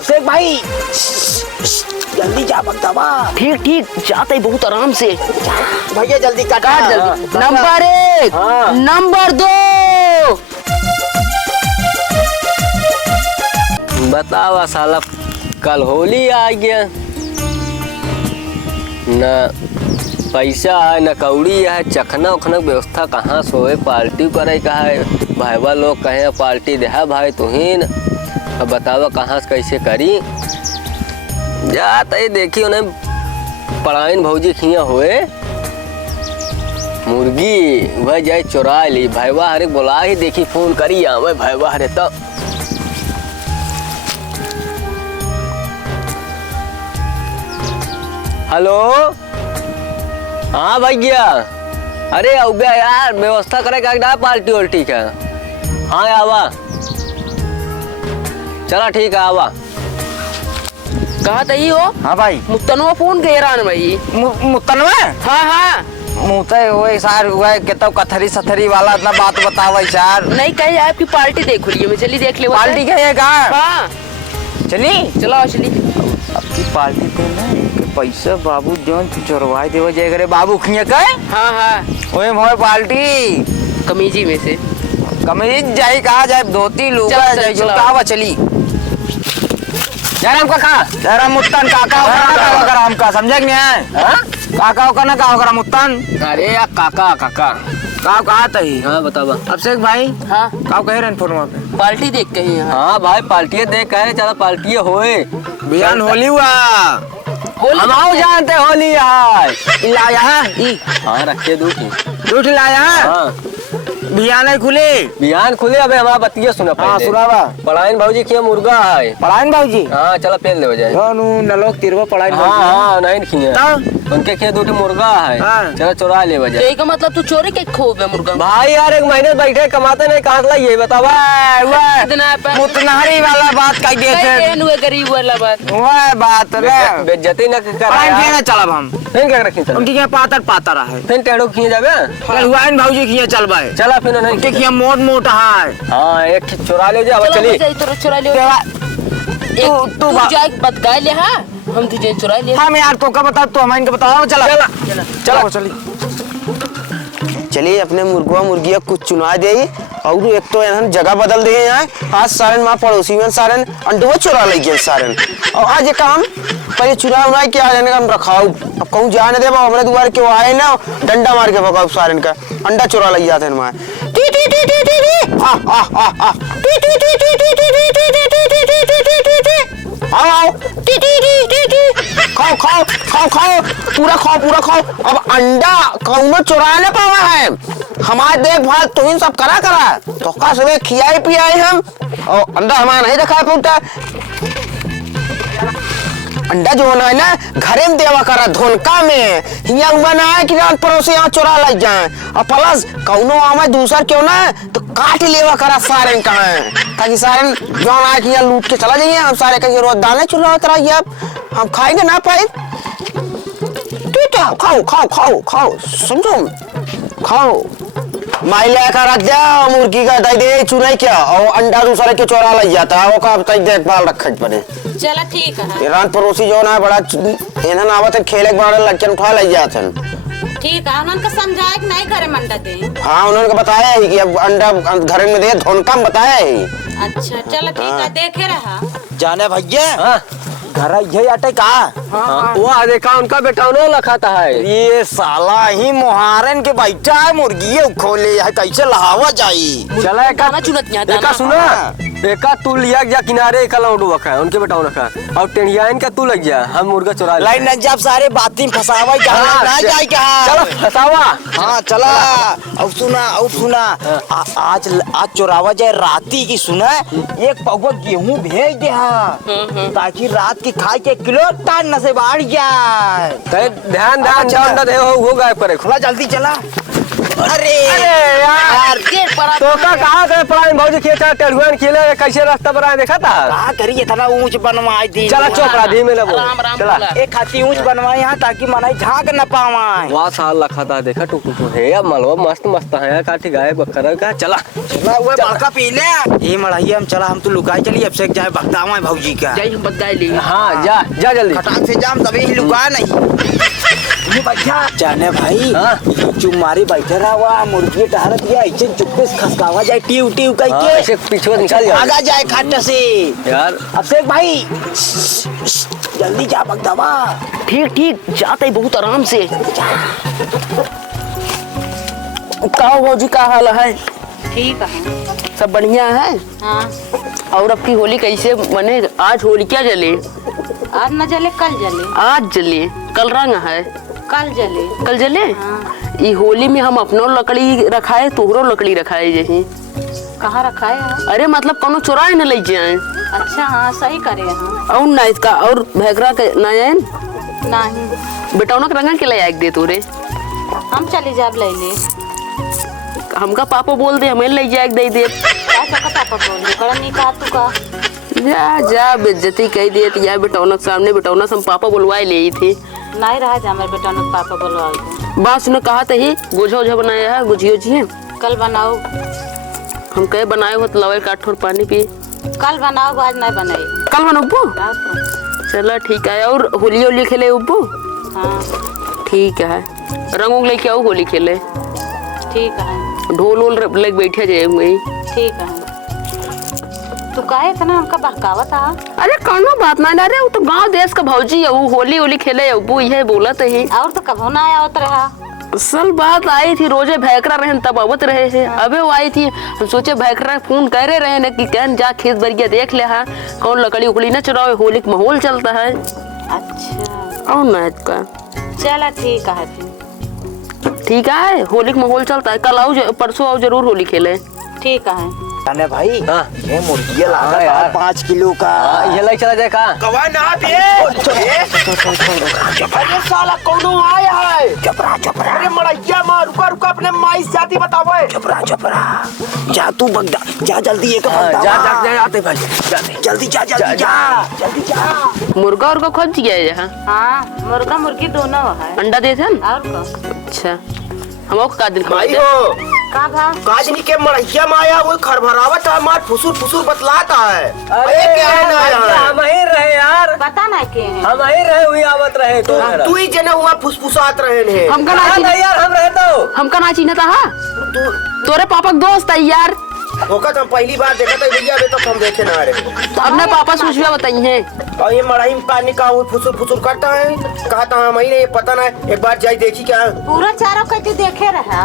अभिषेक भाई जल्दी जा बगदावा। ठीक ठीक जाते ही बहुत आराम से। भैया जल्दी काट जल्दी। Number 1 number 2। बतावा साला कल होली आ गया, न पैसा है न कौड़ी है, चखना उखना व्यवस्था कहाँ से होए, पार्टी करे कहा है भाईवा लोग कहे पार्टी दे भाई तुहिन। अब बतावा कहाँ से कैसे करी। जात ही देखी उन्हें पढ़ाइन भौजी खिया हुए मुर्गी वह जाए चुरा ली। भाईवा हरे बोला ही देखी फोन करी आवे भाईवा हरे तो हेलो। हाँ भैया, अरे अब यार व्यवस्था करे क्या पार्टी वार्टी का। हाँ आवा, चला ठीक है आवा। कहा था हो? हाँ भाई मुत्तनवा फोन कह रहा भाई। मुत्तनवा? हाँ हाँ मुते हुए सार हुआ कितना कथरी सथरी वाला इतना बात बतावा यार। नहीं कही आपकी पार्टी देख रही है, मैं चली देख ले। पार्टी कहेगा? हाँ चली चलो चली। आपकी पार्टी देना पैसा बाबू जोन चोरवाए देवा जाएगा रे बाबू खिया का। हाँ हाँ ओए मोए पार्टी कमीजी में से कमीज जाई कहा जाए धोती लूगा जाए जो कावा चली। जयराम काका, जयराम मुत्तन काका होकर हमका समझे नहीं है। काका होकर ना का होकर मुत्तन। अरे यार काका काका काव कहा तही। हाँ बतावा अभिषेक भाई। हाँ काव कहे रन फोन पे पार्टी देख कही। हाँ भाई पार्टी देख कहे चला पार्टी होए बियान होली हुआ। हम आओ जानते होली है लाया है हाँ रखे दूध लाया है। हाँ बियान खुले बिहान खुले। अबे हमारा बतिया सुना हाँ पहले। सुनावा। पढ़ाइन भौजी किया मुर्गा है। पढ़ाइन बाबूजी हाँ चला पेल ले हो जाए। नलोक तिरवा पढ़ाइन हाँ हाँ नहीं किया तो उनके खेत दूटी मुर्गा है। हाँ। चलो चुरा ले बजाय। तो का मतलब तू चोरी के खूब है मुर्गा भाई यार एक महीने बैठे कमाते नहीं कहाँ से ये बतावा। मुतनहरी वाला बात कह देते गरीब वाला बात। वह बात रे बेइज्जती न पढ़ाइन चलब हम फिर क्या रखी उनकी क्या पातर पातर है। फिर टेढ़ो खिए जाबे। हुआइन भौजी खिया चलबे। चला फिर नहीं उनके खिया मोट मोट है। हाँ एक चुरा ले जाओ चली। तो चुरा ले तू जाए बतगा ले। हाँ हम तुझे चुरा ले। हम यार तो का बता तू हमारे को बताओ। चला चलो चली चलिए अपने मुर्गवा मुर्गिया कुछ चुना दे और एक तो यहाँ जगह बदल दे यहाँ। आज सारन माँ पड़ोसी में सारन अंडुआ चुरा ले सारन। और आज ये काम पहले चुरा उना के आ जाने का हम रखाओ। अब कहूँ जाने दे हमारे द्वार के वो आए ना डंडा मार के भगाओ सारन का अंडा चुरा ले जाते हैं माँ। खाओ खाओ खाओ खाओ पूरा खाओ। अब अंडा कौनो चुरा नहीं पावा है। हमारे देखभाल तुम सब करा तो का सुबह खियाए पियाए हम और अंडा हमारा नहीं रखा पूटा। अंडा जो है ना घरे में देवा करा धोनका में हिया हुआ ना है कि रात पड़ोसी यहाँ चुरा लग जाए। और प्लस कौनो आवे दूसर क्यों ना तो काट लेवा करा सारे कहाँ है ताकि सारे जो आए कि यहाँ लूट के चला जाइए। हम सारे कहीं रोज दाने चुरा उतराइए। अब हम खाएंगे ना पाए। खाओ समझो खाओ माइले का रख दिया मुर्गी का दे चुनाई क्या और अंडा दूसरे के चोरा लग जाता है वो का देखभाल रखे पड़े। चला ठीक है। ईरान पड़ोसी जो ना बड़ा इन्हें आवत है खेले बड़ा लड़कियां उठा ले जाते हैं। ठीक है उन्होंने समझाया कि नहीं घरे मंडा दे। हाँ उन्होंने बताया है कि अब अंडा घर में दे धोनका में बताया है। अच्छा चलो ठीक है देखे रहा जाने भैया घर यही आटे का। हाँ वो देखा उनका बेटा उन्होंने लखाता है। ये साला ही मोहारन के बैठा है मुर्गी खोले है कैसे लहावा जाई। चला दाना चुनत यहाँ देखा सुना देखा तू लिया गया किनारे का लौंडू रखा है उनके बेटा रखा और टेढ़ियाइन का तू लग गया हम मुर्गा चुरा लाइन न जब सारे बातें फसावा ना जाए क्या। चलो फसावा। हाँ चला अब सुना आज चुरावा जाए राती की सुना एक पौवा गेहूं भेज दे ताकि रात की खाए के किलो टान न से बाढ़ जाए। ध्यान ध्यान दे हो गए पर खुला जल्दी चला अरे यार गेट पर तो का कहाँ गए पढ़ाई भौजी खेता टेढ़ुआन खेले कैसे रास्ता बनाए देखा था कहा करिए था ना ऊंच बनवाई थी। चला चोपड़ा धीमे ले बोल राम राम चला बोला। एक खाती ऊंच बनवाए यहाँ ताकि मनाई झांक न पावाए। वहाँ साल लखा था देखा टुक टुक है अब मलवा मस्त मस्त है काठी गाय बकरा का चला चला हुआ बड़का पी ले ये मड़ाई हम चला हम तो लुकाई चली अब से जाए बगदावा भौजी का जाई हम बदगाई ले हाँ जा जा जल्दी खटाक से जाम तभी ही लुका नहीं ये बैठा जाने भाई हाँ? चुमारी बैठे रहा हुआ मुर्गी टहरत गया ऐसे चुप्पे से खसकावा जाए टीव टीव कह हाँ, के ऐसे पीछे निकाल जा आगा जाए खाट से यार अब से भाई जल्दी जा बगदावा ठीक ठीक जाते बहुत आराम से का भौजी का हाल है ठीक है। सब बढ़िया है हाँ और अब की होली कैसे मने आज होली क्या जले आज न जले कल जले। आज जले कल रंग है कल जले। कल जले हाँ। ई होली में हम अपनो लकड़ी रखाए तोहरो लकड़ी रखाए जही कहाँ रखा है? अरे मतलब कोनो चुराए न ले जाए अच्छा हाँ सही करे हाँ। और ना इसका और भैगरा के ना जाए नहीं बेटौना के रंगा के ले आए दे तोरे हम चली जाब ले ले। हमका पापा बोल दे हमें ले जाए दे दे क्या सकता पापा बोल दे कड़ा नहीं कहा तू का। जा जा बेइज्जती कह दिए या बेटौना के सामने बेटौना से हम पापा बुलवाए ले ही थे नहीं रहा जा मेरे बेटा ने पापा बोलवा दे। बात सुने कहा था ही गोझा ओझा बनाया है गुझियो जी कल बनाओ। हम कहे बनाए हो तो लवे काट और पानी पी कल बनाओ आज नहीं बनाई। कल बनो उब्बू रात को। चलो ठीक है और होली होली खेले उब्बू हाँ ठीक है रंग उंग लेके आओ होली खेले ठीक है। ढोल वोल लग बैठे जाए वही ठीक है। तू काहे इतना हमका बहकावा था? अरे कौनो बात ना अरे वो तो गांव देश का भौजी है वो होली होली खेले उब्बू यह बोला तो ही और तो कभो ना आया उतर रहा। असल बात आई थी रोजे भैकरा रहे तब आवत रहे थे अबे वो आई थी हम सोचे भैकरा फोन करे रहे न कि कहन जा खेत बरिया देख ले हा कौन लकड़ी उकड़ी न चुरावे होली का माहौल चलता है अच्छा और ना का चला ठीक है फिर। ठीक है होली का माहौल चलता है कल आओ परसों आओ जरूर होली खेले ठीक है। जाने भाई हाँ। ये मुर्गी हाँ लागा यार। 5 किलो का ये लग चला जाए कहाँ कवा ना पे अरे साला कौनो आया है चपरा चपरा अरे मड़ैया मां रुका रुका अपने माई से जाती बतावे चपरा चपरा जा तू बगदा जा जल्दी एक हाँ, बगदा जा जा जा आते भाई जल्दी जा जल्दी जा जल्दी जा मुर्गा और खोज गया है यहाँ हाँ मुर्गा मुर्गी दोनों है। अंडा देते हैं और को अच्छा हम का दिन भाई खवाते हो का भा काजनी के मड़ैया माया वो खरभरावत है मार फुसुर फुसुर बतलाता है अरे क्या है ना यार हम ही रहे यार पता ना के हैं। हम ही रहे हुई आवत रहे तो तू ही जना हुआ फुसफुसात रहे ने हमका ना हाँ चीना यार हम रहे तो हमका ना चीना था हाँ? तू तोरे पापा का दोस्त है यार होका हम पहली बार देखा था भैया अबे तो हम देखे ना रहे अपने पापा से कुछ बताई है और ये मड़ाई में पानी का वो फुसुर फुसुर करता है कहा था हम ही नहीं पता ना एक बार जाई देखी क्या पूरा चारों कटी देखे रहा।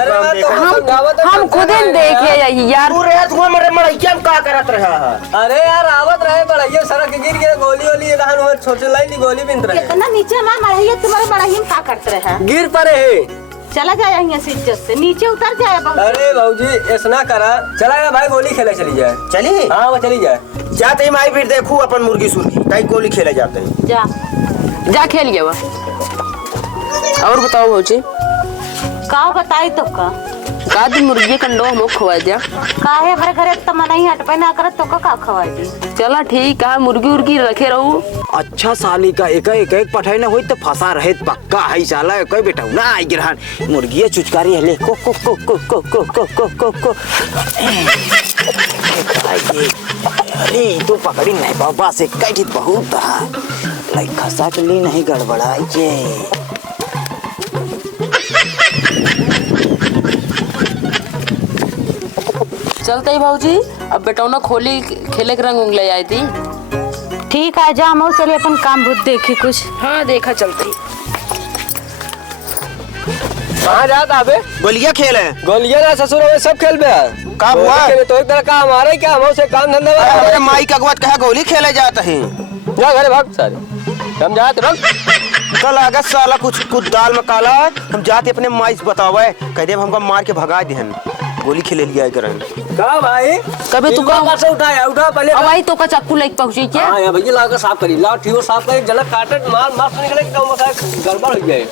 अरे यार, तो हम- समझावत है, हम खुद ही देखे यही यार तू रे तू मेरे मड़ैया में का करत रहा है अरे यार आवत रहे बढ़िया सड़क गिर गए गोली वाली ये कहां हुआ छोटे लाई गोली बिंद रहे इतना नीचे ना मरहिया तुम्हारे मरहिया में का करते रहा। गिर पड़े है चला जाए यहाँ से इज्जत से नीचे उतर जाए बहुत। अरे भाऊजी ऐसा करा चला गया भाई गोली खेले चली जाए चली हाँ वो चली जाए जाते ही माई फिर देखू अपन मुर्गी सुर्गी कहीं गोली खेले जाते हैं जा जा खेल गया वो और बताओ भौजी का बताई तो का दिन मुर्गी कंडो हम खवा दिया काहे हमारे घरे तो मना ही हट पे ना करत तो का खवा दी। चला ठीक है मुर्गी उर्गी रखे रहू अच्छा साली का एक एक पठाई ना होई तो फंसा रहे पक्का है साला एक बेटा ना आई गिरहन मुर्गी चुचकारी है ले को को को को को को को को को को अरे तू पकड़ी नहीं बाबा से कैठी बहुत है लाइक खसा के लिए नहीं गड़बड़ाई जे चलते ही भाऊजी अब बेटौना खोली खेले के रंग उंग ले आई थी ठीक है जा हम चलिए अपन काम बुद्ध देखी कुछ। हाँ देखा चलती कहाँ जाता अबे गोलियां खेले गोलियां ना ससुर में सब खेल पे का हुआ? खेले तो एक तरह का हमारे क्या हम से काम धंधा अरे माई का अगवत कहा गोली खेले जाते हैं जा घरे भाग सारे हम जाते रख कल अगस्त साला कुछ दाल में काला हम जाते अपने माई से बतावे कह दे हमको मार के भगा देहन गोली खेले लिया करन का भाई कभी तू का से उठाया उठा पहले अब आई तो का चाकू लेके पहुंची क्या हां यार भैया लाकर साफ करी ला ठीक साफ करी जलक काटट मार मार निकले काम का गड़बड़ हो जाए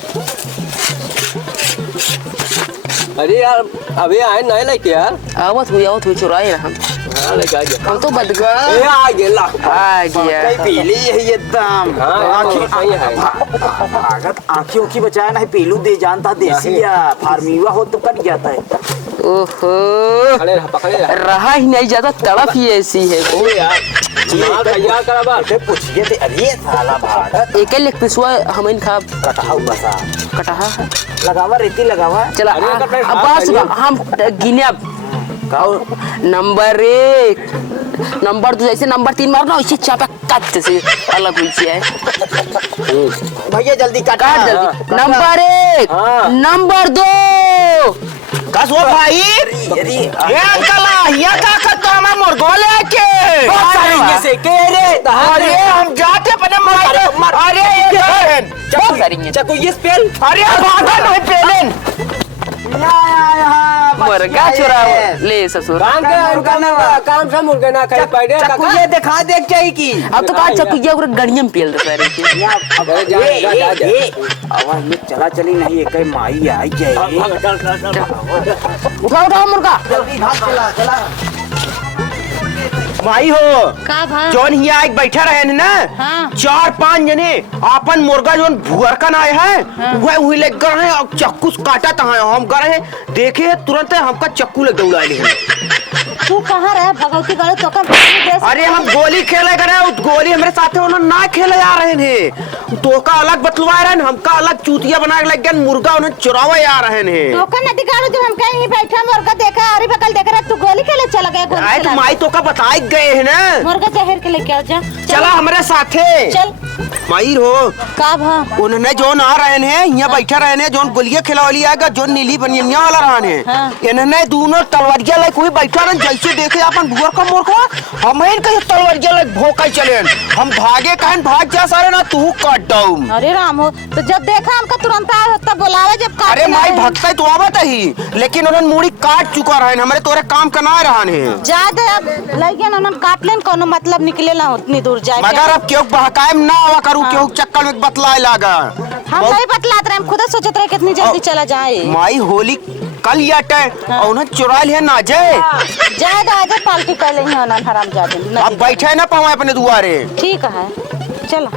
अरे यार अभी आए नहीं लेके यार। आवत हुई चुराए हम। हाँ लेके आ गया। हम तो बद गए। ए आ गया। आ गया। कई पीली है एकदम। हाँ सही है। भागत आँखी उखी बचाया नहीं पीलू दे जानता देसी या फार्मीवा हो तो कट जाता है। ओहो पकड़े रहा ही नहीं जाता, तड़प ही ऐसी है। ओ यार दिमाग तैयार करा बा। पूछिए थे अरे साला भागत एक लेग पिसवा हमें खा कटहा बसा कटहा है। लगावा रेती लगावा। चला अरे अगर मैं अब हाथ बस हम गिने अब। नंबर 1 नंबर 2 जैसे नंबर 3 मारना वैसे चापा कट से अलग हुई है। भैया जल्दी काट काट जल्दी। नंबर 1 हाँ। नंबर 2 कस वो भाई ये अंकल ये क्या करता हमारा मुर्गा लेके अरे से के रे अरे हम जाते अपने मार अरे ये बहुत सारी चकू ये स्पेल अरे भागा नहीं पेलन मुर्गा चुरा ले ससुर। काम से मुर्गे ना खाई पाए चकू ये दिखा देख चाहिए की अब तो कहा चकुया और गड़ियम पेल दे सारे की। आवाज में चला चली नहीं एक माई आई जाए उठाओ मुर्गा। जल्दी भाग चला चला माई हो का भा जोन ही आग बैठा रहे ना हाँ। 4-5 जने आपन मुर्गा जोन भुअर का ना है वह वही ले गए हैं और चाकू से काटा था हम गए हैं देखे तुरंत हमका चाकू ले दौड़ा ले। तू कहाँ रहे भगवती गले तो कर अरे हम गोली खेले करे गोली हमारे साथ उन्होंने ना खेले आ रहे थे तो का अलग बतलवा रहे हैं हमका अलग चूतिया बना के लग गया मुर्गा उन्हें चुरावे आ रहे हैं। तो का नदी गाड़ो जब हम कहीं बैठा मुर्गा देखा अरे बगल देख रहा तू गोली खेले चला गया गोली आए तो चला माई तो का बताई गए है ना मुर्गा जहर के लेके आ जा चला हमारे साथे चल माई हो का भा उन्होंने जोन आ रहे हैं यहाँ बैठा रहे हैं जोन गोलियां खिला वाली आएगा जोन नीली बनिया वाला रहा है हाँ। इन्होंने दोनों तलवारिया लाइक कोई बैठा रहे जैसे देखे अपन भुअर का मुर्गा हम कहीं तलवारिया लाइक भोका चले हम भागे कहन भाग जा सारे ना तू काट डाउन। अरे राम हो तो जब देखा हमका तुरंत आया तब बुलावा जब काट अरे माई भगता तो आवत ही लेकिन उन्होंने मूड़ी काट चुका रहे हमारे तोरे काम करना रहा है ज्यादा अब लगे ना उन्होंने काट लेन कोनो मतलब निकले ना उतनी दूर जाए मगर अब क्यों बहकायम ना आवा करूँ क्यों चक्कर में बतलाए लागा हम नहीं बतलाते रहे हम खुद सोचते रहे कितनी जल्दी चला जाए माई होली कल याटे और उन्हें चुरा लिया ना जाए ज्यादा आज पार्टी कर लेंगे हराम जाते अब बैठे ना पावे अपने दुआरे ठीक है चला